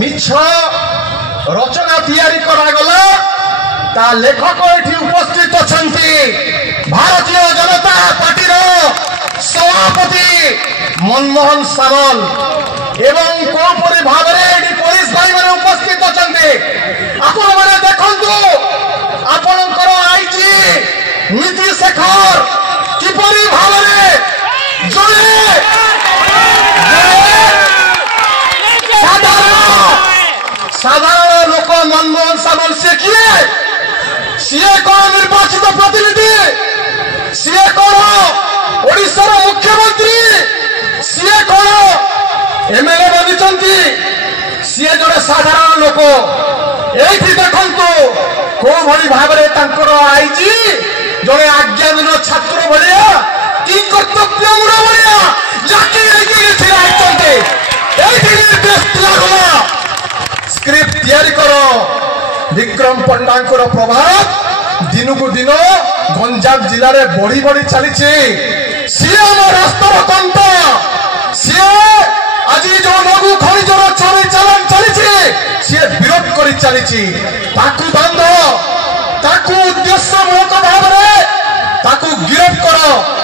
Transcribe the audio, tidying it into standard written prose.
मिछ रचना तैयारी करागला ता लेखक एठी उपस्थित अछंती भारतीय जनता पार्टी सभापति मनमोहन सामल एवं कोपरी भाव में पुलिस भाई मैंने उपस्थित अछंती आपण माने देखंतु आपणकर आईजी नीति शेखर किपरी भाव में साधारण लोक मनमोहन सामल से किए सी कौन निर्वाचित प्रतिनिधि सी कौन ओडिशा मुख्यमंत्री सी कौन एमएलए बनी सी जड़े साधारण लोक ये देखु को भली भाव आईजी जड़े आज्ञाधीन छात्र भाया कि कर्तव्य गुण भाया निर्देश दिगला स्क्रिप्ट तैयारी करो विक्रम पंडा प्रभाव दिन को दिन गंजाम जिले में बढ़ी बढ़ी चली सी आम रास्तार कंट सी आज जो लघु खनिजर चोरी चालान चली सी विरोध कर चली बांध उद्देश्यमूलक भाव में गिरफ्त कर